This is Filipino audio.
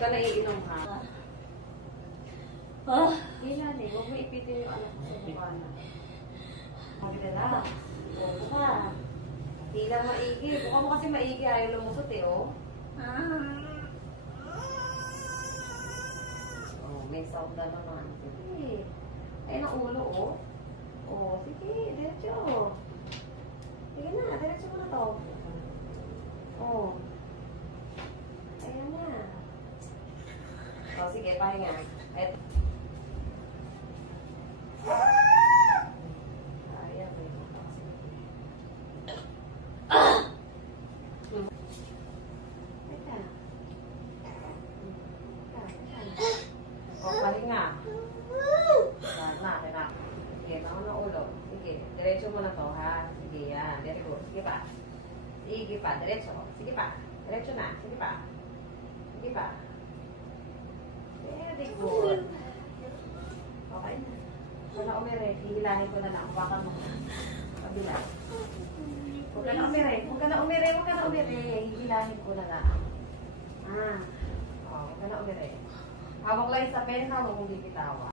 ka na iinom ha. Hindi na eh. Huwag mo ipitin yung anak mo sa mukha na. Magdala. Buko ka. Hindi lang maigi. Buka mo kasi maigi. Ayaw lumusot eh, oh. Oh, may sound na naman. Sige. Ayun ang ulo, oh. Oh, sige. Diretso. Sige na. Diretso mo na to. Oh. Ayan na. Oh, sige. Pahinga. Ayan. O, pahinga. Na. Sige, naman ang ulo. Sige, diretso mo na to, ha? Sige, yan. Very good. Sige pa. Sige pa, diretso. Sige pa. Diretso na. Sige pa. Sige pa. Very good. Okay na. Huwag na umere. Hihilahin ko na lang. Hawakan mo. Kabila. Huwag ka na umere. Huwag ka na umere. Huwag ka na umere. Hihilahin ko na lang. Huwag ka na umere. Hawak lang sa pen, hawak mong bibitawan.